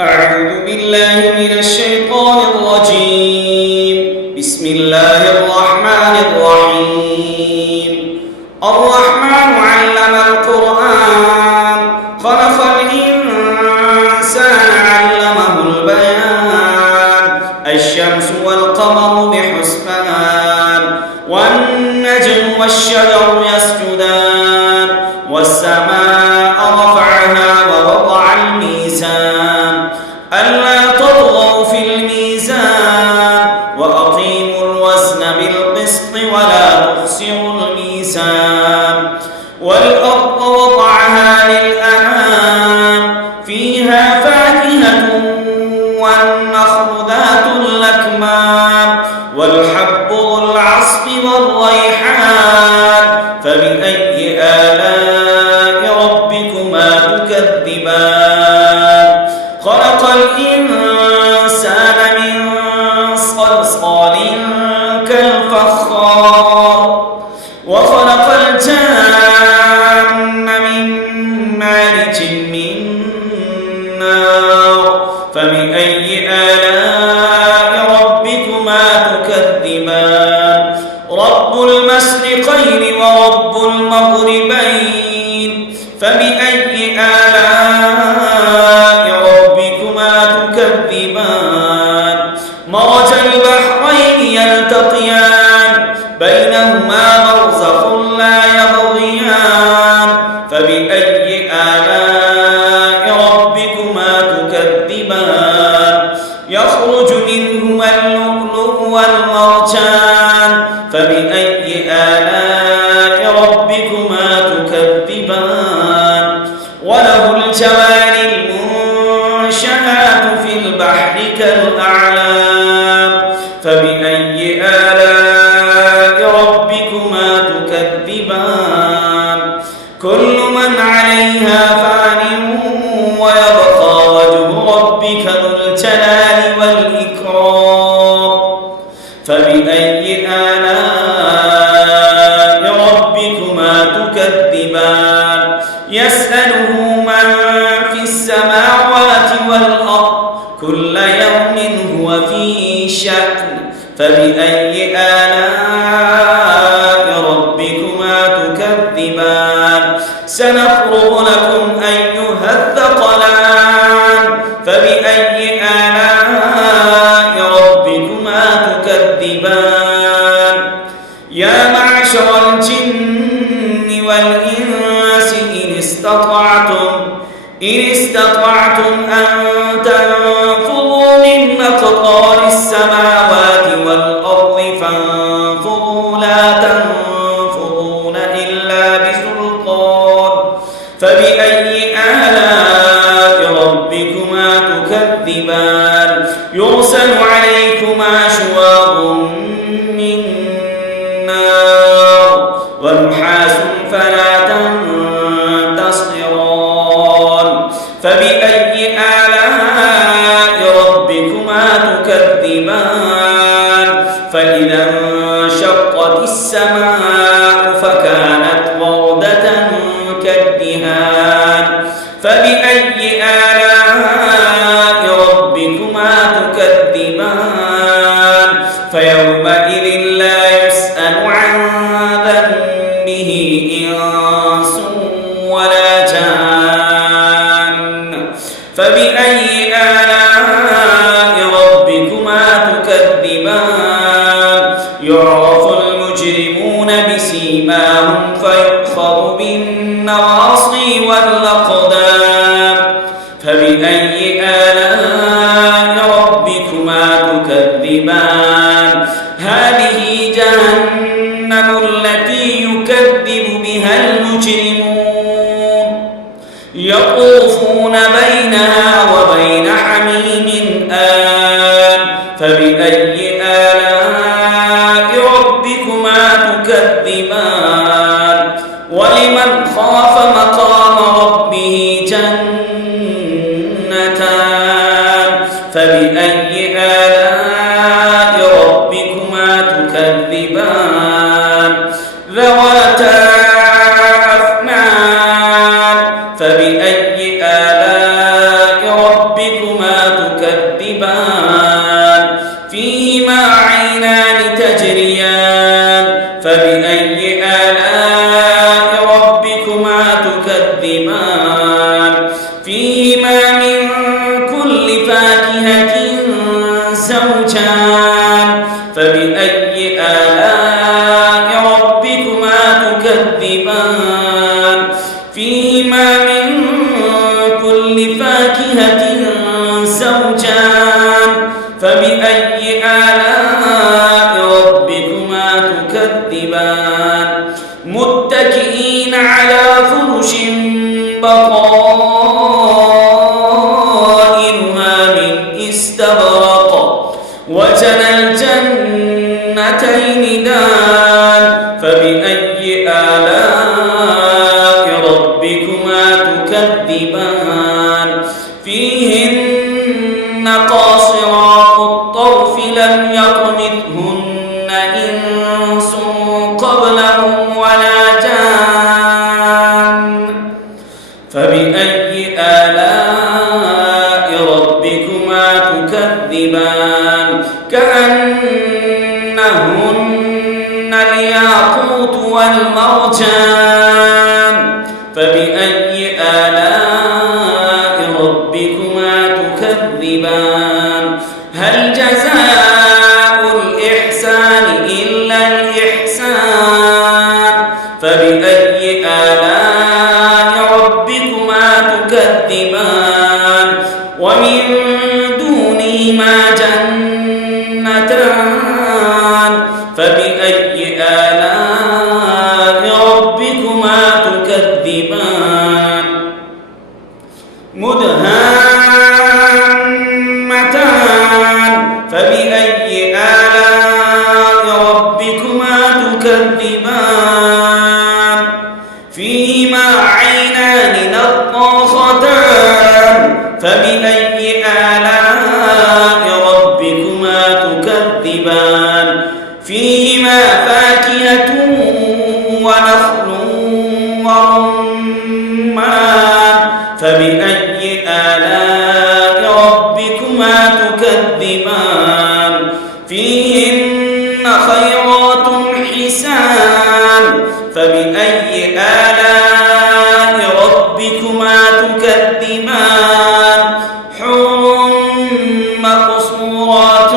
أعوذ بالله من الشيطان الرجيم. بسم الله الرحمن الرحيم. الرحمن علم القرآن خلق الإنسان علمه البيان. الشمس والقمر بحسبان والنجم والشجر يسجدان والسماء رفعها ووضع الميزان ألا تطغوا في الميزان وأقيموا الوزن بالقسط ولا تخسروا الميزان والأرض وضعها للأنام فيها فاكهة والنخل ذات الأكمام والحب ذو العصف والريحان فبأي آلاء ربكما تكذبان خلق الإنسان من صلصال كالفخار وخلق الجان من مارج من نار فبأي آلاء ربكما تكذبان رب المشرقين ورب المغربين فبأي آلاء ربكما تكذبان مرج البحرين يلتقيان بينهما برزخ لا يبغيان فبأي آلاء ربكما تكذبان يخرج منهما اللؤلؤ والمرجان فبأي آلاء ربكما تكذبان وله الجوار المنشآت في البحر كالأعلام فبأي آلاء ربكما تكذبان كل من عليها فان ويبقى وجه ربك ذو الجلال والإكرام فبأي آلاء ربكما تكذبان يسأله من في السماوات والأرض كل يوم هو في شأن فبأي آلاء ربكما تكذبان سنفرغ لكم أيها الثقلان فبأي آلاء ربكما تكذبان يا معشر الجن والإنس إن استطعتم أن تنفذوا من أقطار السماوات والأرض فانفذوا لا تنفذون إلا بسلطان فبأي آلاء ربكما تكذبان يرسل عليكما شواظ من نار ونحاس فلا تنتصران فبأي آلاء ربكما تكذبان فإذا انشقت السماء فكانت وردة كالدهان فبأي آلاء ربكما تكذبان فيومئذ لا يسأل عن ذنبه إنس ولا جان فبأي آلاء ربكما تكذبان يعرف المجرمون بسيماهم فيؤخذ بالنواصي والأقدام فبأي آلاء ربكما تكذبان هذه جهنم التي يكذب بها المجرمون يطوفون بينها وبين حميم آن فبأي آلاء ربكما تكذبان ولمن خاف مقام ربه جنتان فبأي آلاء ربكما تكذبان ذواتا أفنان فبأي آلاء ربكما من كل فاكهة زوجان فبأي آلاء ربكما تكذبان فيهما من كل فاكهة زوجان فبأي آلاء ربكما تكذبان متكئين على فرش بطائنها من استبرق وجنى الجنتين دان فبأي آلاء ربكما تكذبان فيهن قاصرات الطرف لم يطمثهن إنس قبلهم ولا جان فبأي آلاء ربكما تكذبان كأنهن الياقوت والمرجان فبأي آلاء ربكما تكذبان هل جزاء الإحسان إلا الإحسان فبأي آلاء ربكما تكذبان ومن دونهما جنتان فبأي آلاء ربكما تكذبان مدهامتان فبأي آلاء ربكما تكذبان فيهما عينان نضاختان فبأي آلاء ربكما تكذبان فيهما فاكهة ونخل ورمان فبأي آلاء ربكما تكذبان فيهن خيرات حسان فبأي آلاء ربكما تكذبان حور مقصورات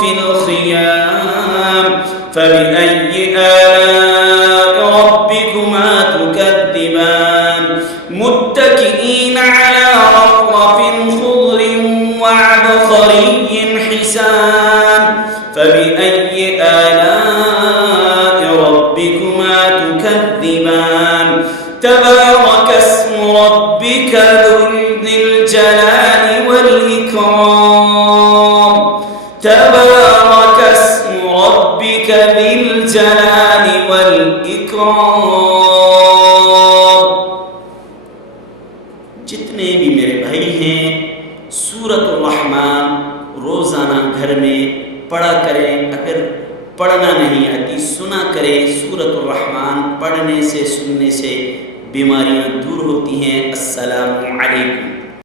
في الخيام فبأي آلاء ربكما تكذبان متكئين على رفرف خضر وعبقري حسان فبأي آلاء ربكما تكذبان تبارك اسم ربك ذي الجلال والإكرام تبارك اسم ربك ذي الجلال والإكرام जितने भी मेरे भाई हैं सूरत रहमान रोज़ाना घर में पढ़ा करें। अगर पढ़ना नहीं आती सुना करें। सूरत रहमान पढ़ने से सुनने से बीमारियां दूर होती हैं। अस्सलामु अलैकुम।